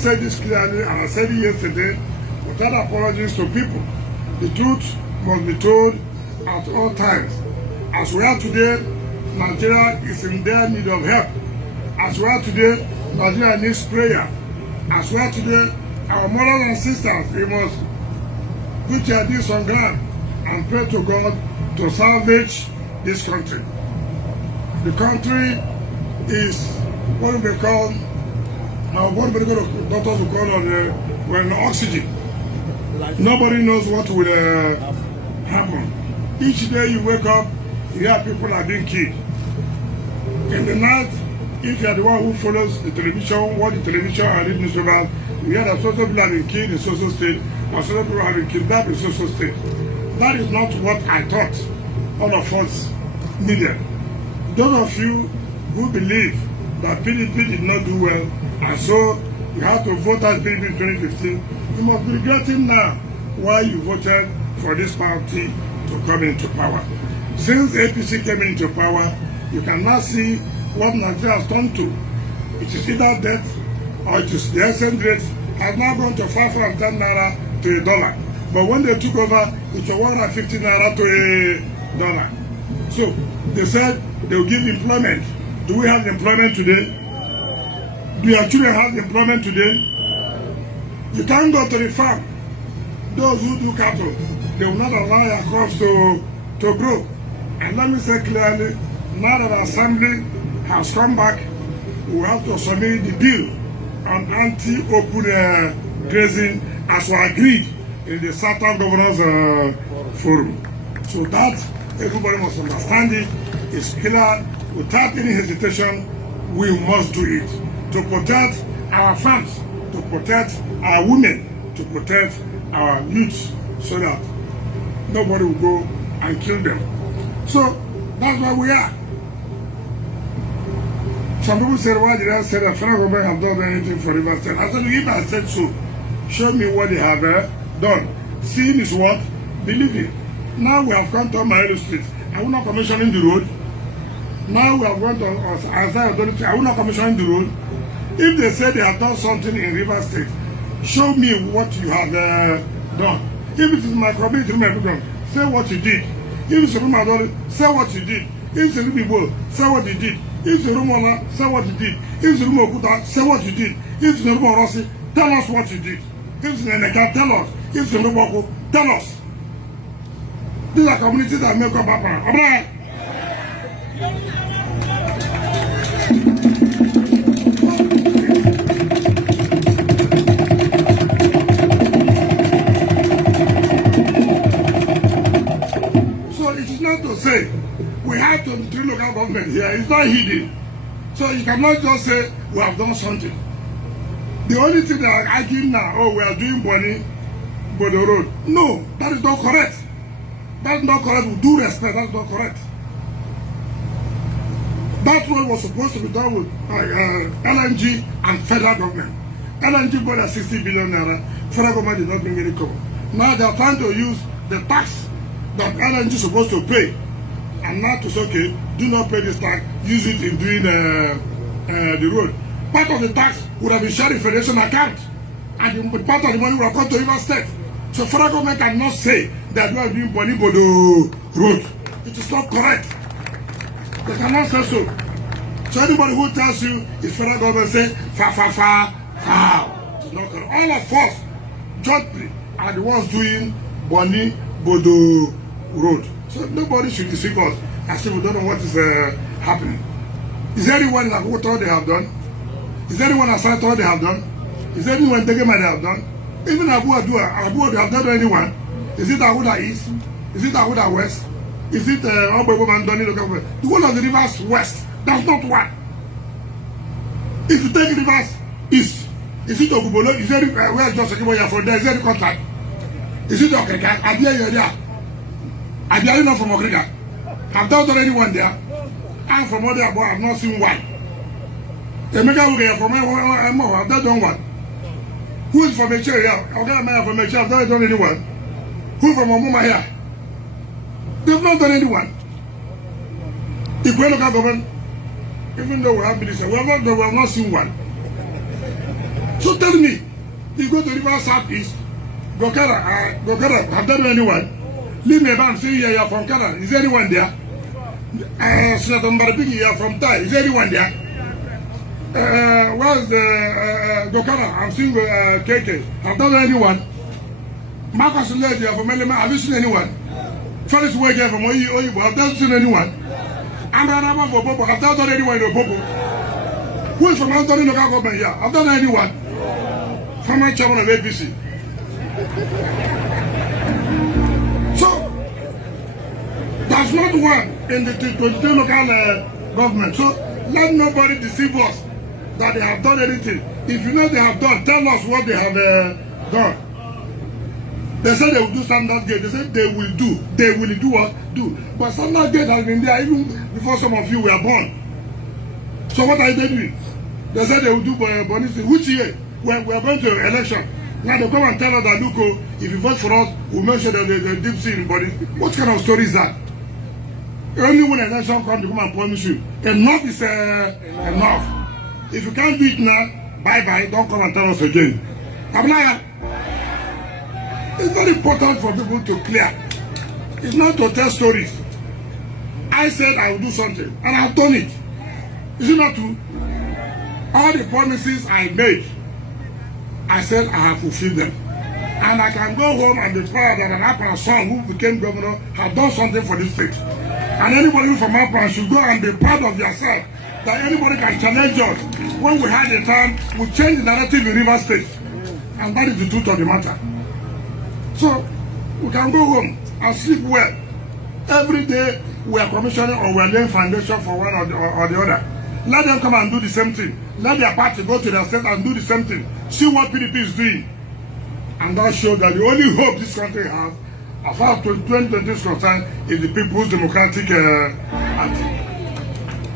said this clearly, and I said it yesterday, without apologies to people. The truth must be told at all times. As we are today, Nigeria is in their need of help. As we are today, Nigeria needs prayer. As we are today, our mothers and sisters, we must put your deeds on ground and pray to God to salvage this country. The country is what we call, what we call, doctors will call on oxygen. Nobody knows what will happen. Each day you wake up, you hear people are being killed. In the night, if you are the one who follows the television, watch the television and read newspapers, you hear that social people have been killed in social state, or social people have been kidnapped in social state. That is not what I thought all of us needed. Those of you who believe that PDP did not do well, and so you have to vote as PDP in 2015, you must be regretting now why you voted for this party to come into power. Since APC came into power, you can now see what Nigeria has turned to. It is either death or it is the exchange rate has now gone to 510 naira to $1. But when they took over, it was 150 naira to $1. So they said they will give employment. Do we have employment today? Do your children have employment today? You can't go to the farm. Those who do cattle, they will not allow your crops to grow. And let me say clearly, now that the assembly has come back, we have to submit the bill on anti-open grazing as we agreed in the Southern Governors Forum. So that everybody must understand it. It's clear. Without any hesitation, we must do it to protect our farms, to protect our women, to protect our youths, so that nobody will go and kill them. So that's where we are. Some people said, why did I say that federal government have done anything for Rivers State? I said, if I said so, show me what they have done. Seeing is what? Believing. Now we have come to Maelo Street. Are we not commissioning the road? Now we have gone to Isaiah Authority. Are we not commissioning the road? If they say they have done something in Rivers State, show me what you have done. If it is my community, say what you did. If it's my daughter, say what you did. If it's a Rubibo, say what you did. If it's a Rumola, say what you did. If it's a Rumokuta, say what you did. If it's a Rumorossi, tell us what you did. If it's a Neka, tell us. If it's a Rumoko, tell us. These are communities that make up Papa. Say we have 23 local government here. It's not hidden. So you cannot just say we have done something. The only thing they are arguing now, oh, we are doing Boni Bodo Road. No, that is not correct. That's not correct. With due respect, that's not correct. That road was supposed to be done with LNG and federal government. LNG bought at 60 billion naira. Federal government did not bring any cover. Now they are trying to use the tax that LNG is supposed to pay. And now to say, okay, do not pay this tax, use it in doing the road. Part of the tax would have been shared in Federation account, and part of the money would have come to Rivers State. So federal government cannot say that we are doing Boni Bodo Road. It is not correct. They cannot say so. So anybody who tells you it's federal government say, it is not correct. All of us jointly are the ones doing Boni Bodo Road. So nobody should deceive us as if we don't know what is happening. Is there anyone that who thought they have done? Is there anyone that thought they have done? Is there anyone Tegema they have done? Even Abu Adu, they have done anyone? Is it Ahuda East? Is it Ahuda West? Is it Obo Mandoni local government? The one of the rivers west. That's not one. If you take rivers east, is it Ogubolo? Is there where Joseph Kiboya from there? Is there the contract? Is it Okrika? Are you not from Okrika? Have they done anyone there? I'm from other above, I've not seen one. The mega will get from more, I've not done one. Who is from a chair here? I'll get a man from a chair, I've not done anyone. Who from Omuma here? They've not done anyone. If we look at government, even though we have minister, we have not seen one. So tell me, you go to River Southeast, Gokara, have there been anyone? Leave me about saying you are from Canada. Is there anyone there? Senator Mbarabiki, you are from Thai. Is there anyone there? Where's the Gokara? I'm seeing KK. Have there been anyone? Marcus Led, you are from Elema. Have you seen anyone? Felix Wege from Oyibo. Have there seen anyone? Amrana for Bobo. Have there done anyone in Bobo? Who is from Anthony local government here? Have there done anyone? Former chairman of APC. So, there's not one in the 22 local government. So, let nobody deceive us that they have done anything. If you know they have done, tell us what they have done. They said they will do standard gate. They said they will do. They will do what? Do. But standard gate has been there even before some of you were born. So what are they doing? They said they will do Bonisi. Which year? We are going to election. Now they come and tell us that, look, if you vote for us, we'll make sure that there's a deep sea in body. What kind of story is that? Only when an election comes to come and promise you. Enough is enough. If you can't do it now, bye-bye, don't come and tell us again. It's very important for people to clear. It's not to tell stories. I said I will do something, and I've done it. Is it not true? All the promises I made, I said I have fulfilled them. And I can go home and be proud that an Appan son who became governor had done something for this state. And anybody from Appan should go and be proud of yourself that anybody can challenge us. When we had a time, we changed the narrative in River State. And that is the truth of the matter. So, we can go home and sleep well. Every day, we are commissioning or we are laying foundation for one or the other. Let them come and do the same thing. Let their party go to their state and do the same thing. See what PDP is doing. And that shows that the only hope this country has, as far as 2020 is concerned, is the People's Democratic Party.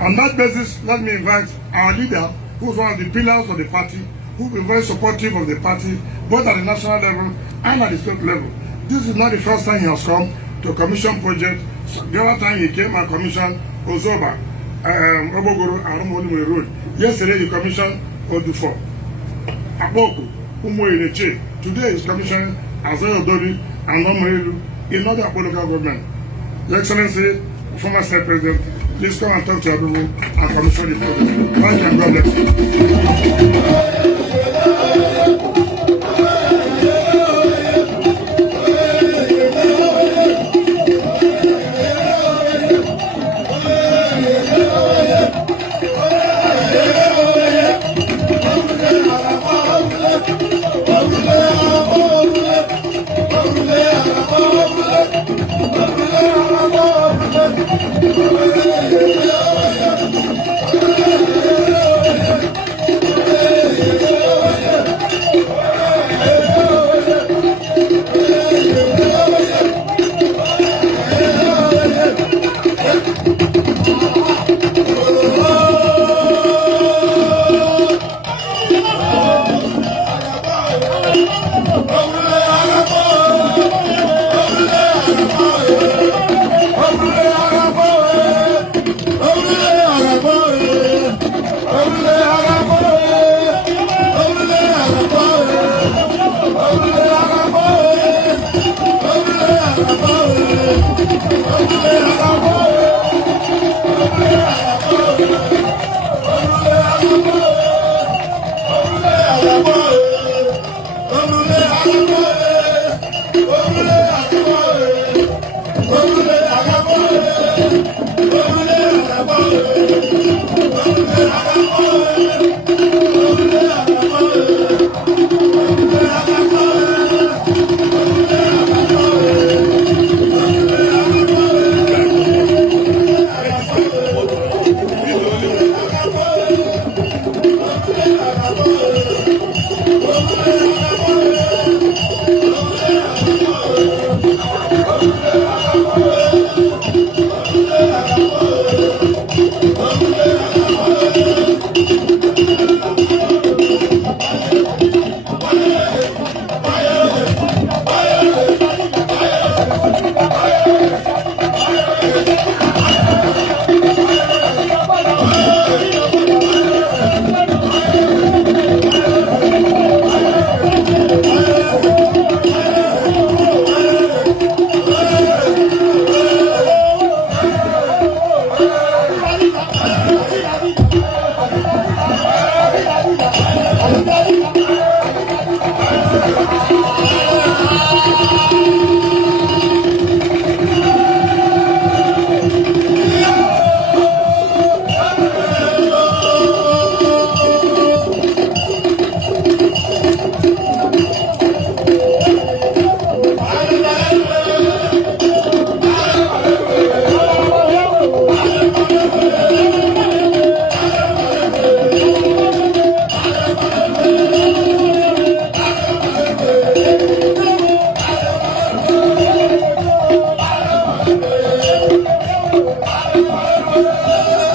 On that basis, let me invite our leader, who is one of the pillars of the party, who has been very supportive of the party, both at the national level and at the state level. This is not the first time he has come to commission project. The other time he came and commissioned Ozoba, Obogoro, and Rumolime Road. Yesterday he commissioned Odufo, Aboku, Umoineche. Today is commissioning Azayo Dori and Nomrelu in other local government. Your Excellency, former Senate President, please come and talk to your people and commission the project. Thank you and God bless you. Hallelujah.